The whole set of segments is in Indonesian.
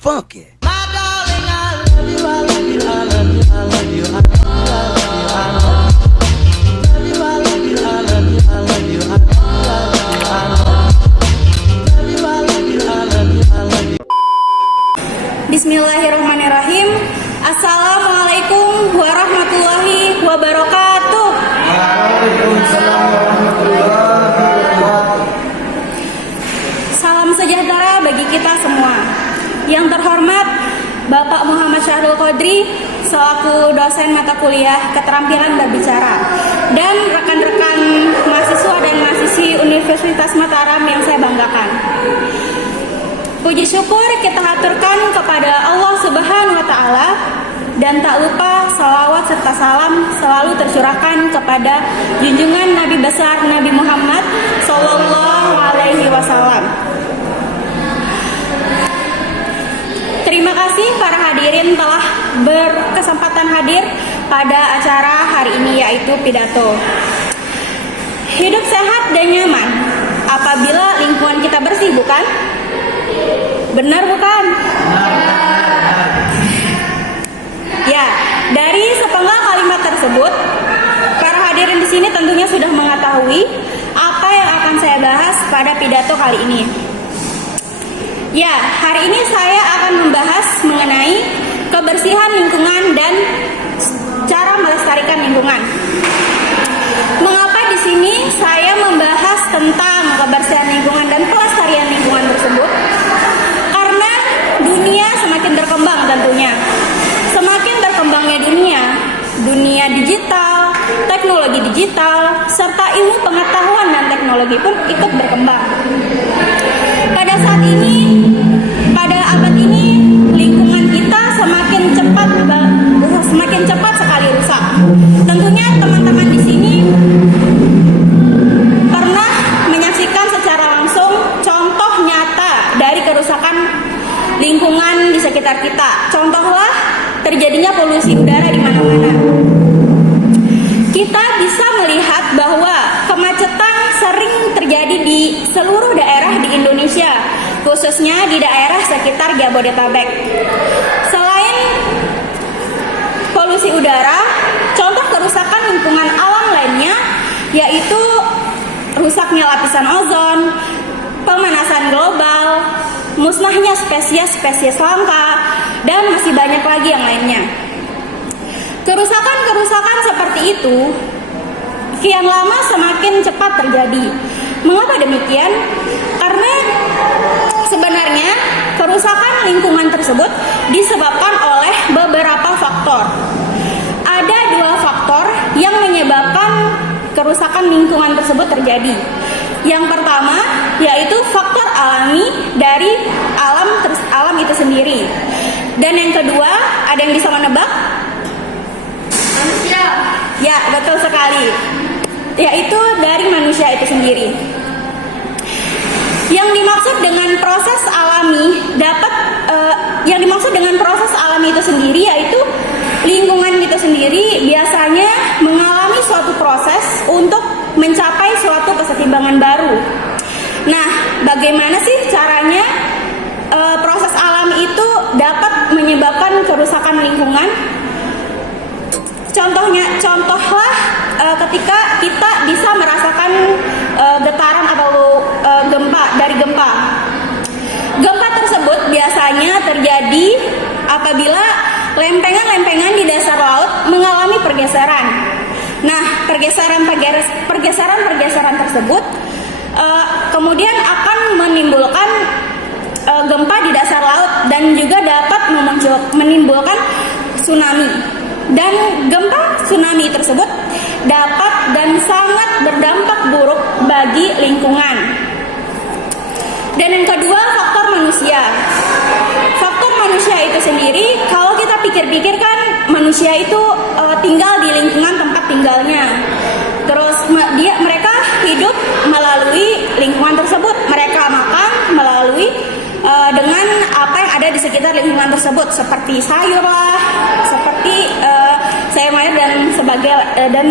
funky. Bismillahirrahmanirrahim. Assalamualaikum warahmatullahi wabarakatuh. Waalaikumsalam warahmatullahi wabarakatuh. Salam sejahtera bagi kita semua. Yang terhormat Bapak Muhammad Syahrul Qadri selaku dosen mata kuliah keterampilan berbicara, dan rekan-rekan mahasiswa dan mahasiswi Universitas Mataram yang saya banggakan. Puji syukur kita haturkan kepada Allah Subhanahu wa Ta'ala, dan tak lupa salawat serta salam selalu tercurahkan kepada junjungan Nabi besar Nabi Muhammad Sallallahu Alaihi Wasallam. Terima kasih para hadirin telah berkesempatan hadir pada acara hari ini, yaitu pidato. Hidup sehat dan nyaman apabila lingkungan kita bersih, bukan? Benar bukan? Ya, dari sepenggal kalimat tersebut, para hadirin di sini tentunya sudah mengetahui apa yang akan saya bahas pada pidato kali ini. Ya, hari ini saya akan membahas mengenai kebersihan lingkungan dan cara melestarikan lingkungan. Mengapa di sini saya membahas tentang kebersihan lingkungan dan pelestarian lingkungan tersebut? Karena dunia semakin berkembang tentunya. Semakin berkembangnya dunia digital, teknologi digital, serta ilmu pengetahuan dan teknologi pun ikut berkembang. Pada saat ini, pada abad ini, lingkungan kita semakin cepat sekali rusak. Tentunya teman-teman di sini pernah menyaksikan secara langsung contoh nyata dari kerusakan lingkungan di sekitar kita. Contohlah terjadinya polusi udara di mana-mana. Kita bisa melihat bahwa kemacetan sering terjadi di seluruh daerah di Indonesia, khususnya di daerah sekitar Jabodetabek. Selain polusi udara, contoh kerusakan lingkungan alam lainnya yaitu rusaknya lapisan ozon, pemanasan global, musnahnya spesies-spesies langka, dan masih banyak lagi yang lainnya. Kerusakan-kerusakan seperti itu kian lama semakin cepat terjadi. Mengapa demikian? Karena sebenarnya kerusakan lingkungan tersebut disebabkan oleh beberapa faktor. Ada dua faktor yang menyebabkan kerusakan lingkungan tersebut terjadi. Yang pertama yaitu faktor alami dari alam itu sendiri. Dan yang kedua, ada yang bisa menebak? Manusia. Ya, betul sekali. Yaitu dari manusia itu sendiri. Yang dimaksud dengan proses alami itu sendiri yaitu lingkungan itu sendiri biasanya mengalami suatu proses untuk mencapai suatu kesetimbangan baru. Nah, bagaimana sih caranya proses alami itu dapat menyebabkan kerusakan lingkungan? Contohlah ketika kita bisa merasakan getaran atau gempa. Gempa tersebut biasanya terjadi apabila lempengan-lempengan di dasar laut mengalami pergeseran. Nah, pergeseran tersebut kemudian akan menimbulkan gempa di dasar laut dan juga dapat menimbulkan tsunami. Dan gempa tsunami tersebut dapat dan sangat berdampak buruk bagi lingkungan. Dan yang kedua, faktor manusia. Faktor manusia itu sendiri, kalau kita pikir-pikir kan manusia itu tinggal di lingkungan tempat tinggalnya. Terus mereka hidup melalui lingkungan tersebut. Mereka makan melalui dengan apa yang ada di sekitar lingkungan tersebut, seperti sayur lah, seperti sayur mayur dan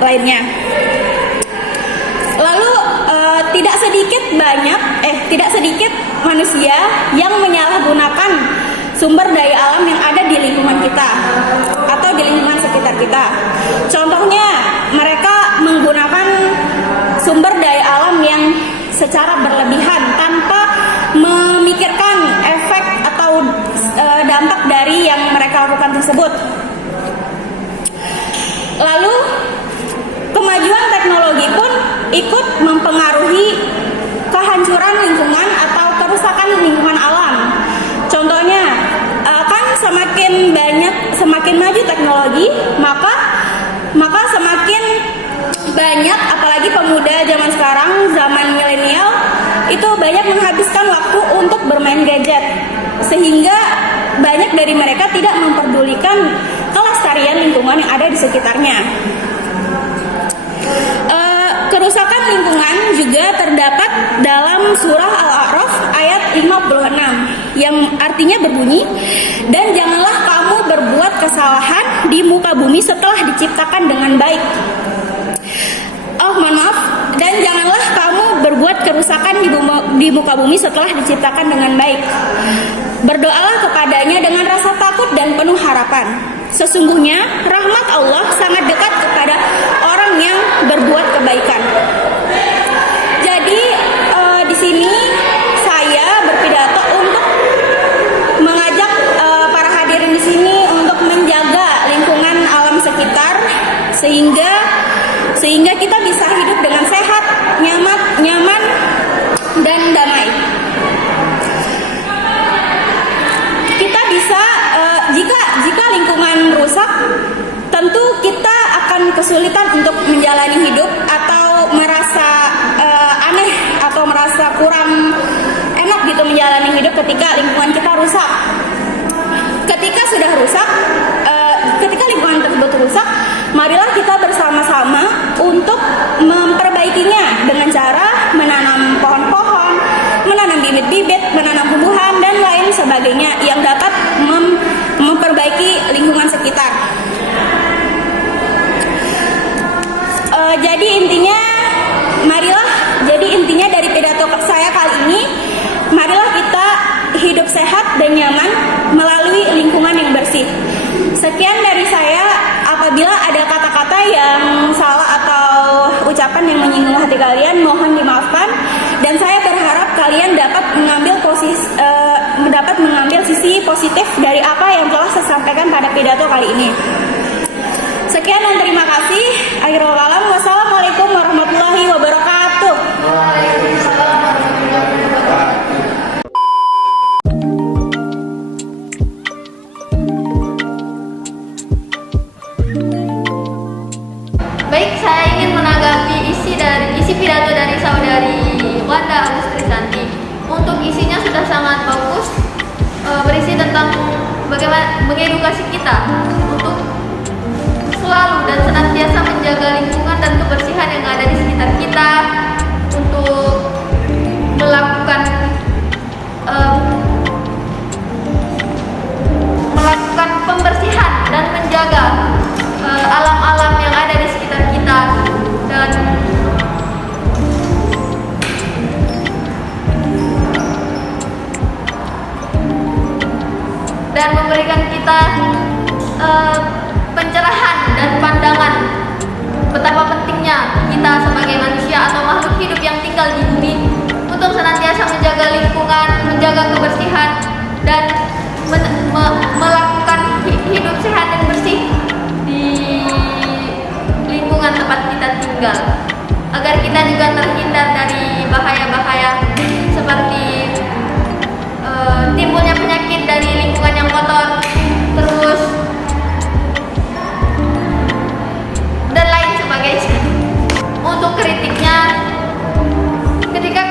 lainnya. Lalu tidak sedikit manusia yang menyalahgunakan sumber daya alam yang ada di lingkungan kita atau di lingkungan sekitar kita. Contohnya, mereka menggunakan sumber daya alam yang secara berlebihan tanpa memikirkan efek atau dampak dari yang mereka lakukan tersebut. Lalu, kemajuan teknologi pun ikut mempengaruhi kehancuran lingkungan atau kerusakan lingkungan alam. Contohnya, kan semakin maju teknologi, maka semakin banyak, apalagi pemuda zaman sekarang, zaman milenial, itu banyak menghabiskan waktu untuk bermain gadget, sehingga banyak dari mereka tidak memperdulikan kelestarian lingkungan yang ada di sekitarnya. Kerusakan lingkungan juga terdapat dalam surah Al-A'raf ayat 56 yang artinya berbunyi, dan janganlah kamu berbuat kesalahan di muka bumi setelah diciptakan dengan baik. Dan janganlah kamu berbuat kerusakan di muka bumi setelah diciptakan dengan baik. Berdoalah kepadanya dengan rasa takut dan penuh harapan. Sesungguhnya rahmat Allah sangat dekat kepada orang yang berbuat kebaikan. Jadi di sini saya berpidato untuk mengajak para hadirin di sini untuk menjaga lingkungan alam sekitar sehingga kita bisa hidup dengan sehat, nyaman dan damai. Kita bisa jika lingkungan rusak, tentu kita akan kesulitan untuk menjalani hidup atau merasa aneh atau merasa kurang enak gitu menjalani hidup ketika lingkungan kita rusak. Ketika lingkungan tersebut rusak, marilah kita bersama-sama untuk memperbaikinya dengan cara menanam pohon-pohon, menanam bibit-bibit, menanam tumbuhan dan lain sebagainya yang dapat memperbaiki lingkungan sekitar. Jadi intinya dari pidato saya kali ini, marilah kita hidup sehat dan nyaman melalui lingkungan yang bersih. Sekian dari saya. Apabila ada kata-kata yang salah atau ucapan yang menyinggung hati kalian, mohon dimaafkan. Dan saya berharap kalian dapat mengambil sisi positif dari apa yang telah saya sampaikan pada pidato kali ini. Sekian dan terima kasih. Akhirul kalam. Wassalamualaikum warahmatullahi wabarakatuh. Waalaikumsalam warahmatullahi wabarakatuh. Baik, saya ingin menanggapi isi pidato dari saudari Wanda Agustrisanti. Untuk isinya sudah sangat bagus, berisi tentang bagaimana mengedukasi kita untuk selalu dan senantiasa menjaga lingkungan dan kebersihan yang ada di sekitar kita, untuk melakukan pembersihan dan menjaga alam-alam yang ada di sekitar kita, dan memberikan kita pencerahan dan pandangan betapa pentingnya kita sebagai manusia atau makhluk hidup yang tinggal di bumi untuk senantiasa menjaga lingkungan, menjaga kebersihan, dan melakukan hidup sehat dan bersih di lingkungan tempat kita tinggal, agar kita juga terhindar dari bahaya-bahaya seperti timbulnya penyakit dari lingkungan yang kotor, terus dan lain sebagainya. Untuk kritiknya, ketika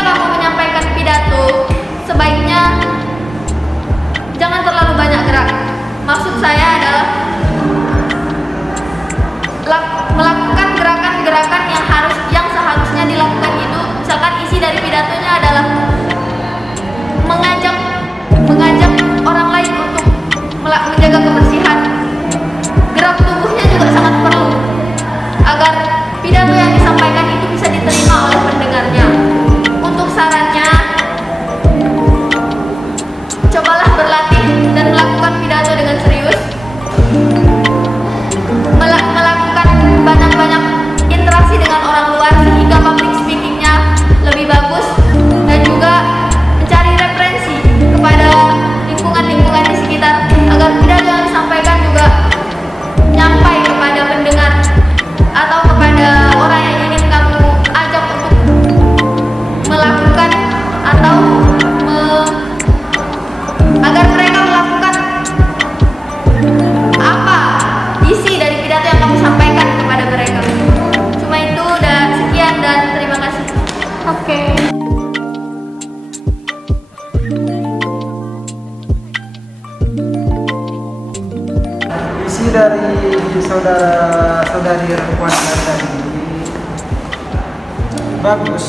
kamu menyampaikan pidato, sebaiknya jangan terlalu banyak gerak. Maksud saya adalah melakukan gerakan-gerakan yang isi dari saudara-saudari Wanda tadi bagus,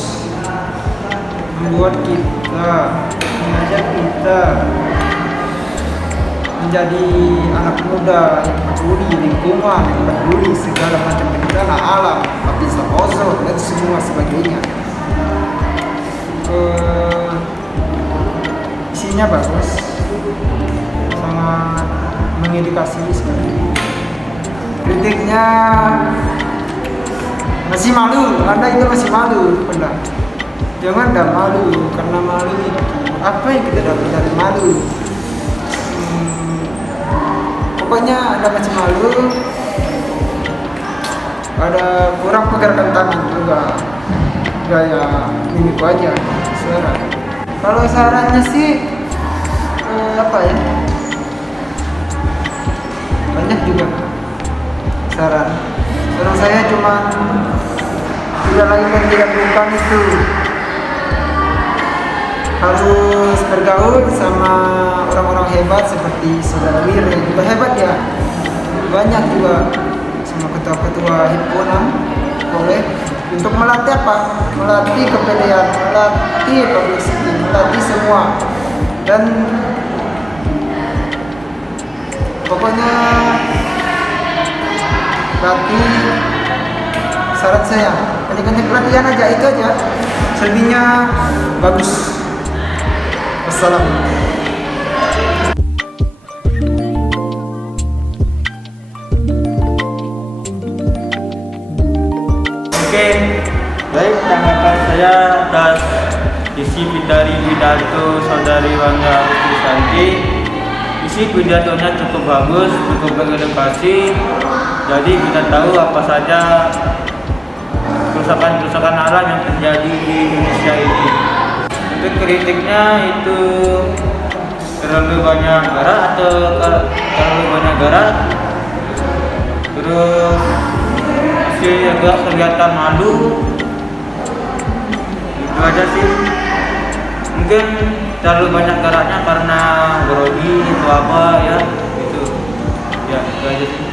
membuat kita, mengajak kita menjadi anak muda yang peduli lingkungan, yang peduli segala macam bencana alam, lapisan ozon dan semua sebagainya. Isinya bagus, sangat mengedukasi sekali. Kritiknya masih malu, Anda itu masih malu, benar. Jangan dah malu, karena malu itu apa yang kita dapat dari malu? Pokoknya Anda masih malu, ada kurang pergerakan tangan juga, gaya mimik wajah, suara. Kalau sarannya sih apa ya? Banyak juga saran. Saran saya cuma tidak lagi mendiamkan itu, harus bergaul sama orang-orang hebat seperti Saudara Wir yang juga hebat ya. Banyak juga sama ketua-ketua himpunan boleh untuk melatih apa? Melatih kepedean, melatih public speaking, melatih semua. Dan pokoknya latih, syarat saya banyak-banyak pelatihan aja, itu aja, selebihnya bagus. Wassalamualaikum. Oke, baik, tanggapan saya atas isi dari pidato Saudari Wanda Susanti. Isi pidatonya cukup bagus, cukup mengedukasi. Jadi kita tahu apa saja kerusakan alam yang terjadi di Indonesia ini. Untuk kritiknya itu terlalu banyak garak atau terlalu banyak garak. Terus agak kelihatan malu, itu aja sih. Mungkin terlalu banyak garaknya karena grogi atau apa ya, gitu ya, itu aja sih.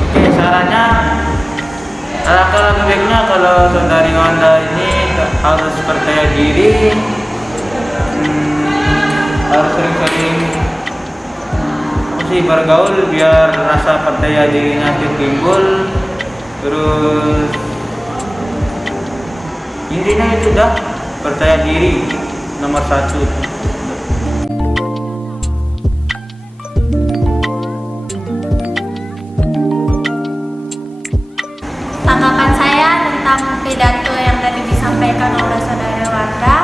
Oke, sarannya alangkah lebih baiknya kalau Saudari Wanda ini harus percaya diri, harus sering-sering bergaul biar rasa percaya dirinya timbul. Terus intinya itu dah, percaya diri nomor 1. Tanggapan saya tentang pidato yang tadi disampaikan oleh Saudara Wanda,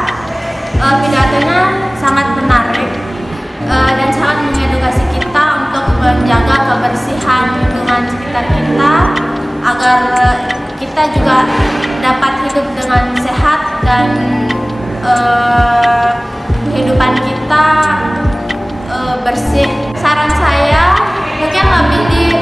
pidatonya sangat menarik dan sangat mengedukasi kita untuk menjaga kebersihan lingkungan sekitar kita, agar kita juga dapat hidup dengan sehat dan kehidupan kita bersih. Saran saya mungkin lebih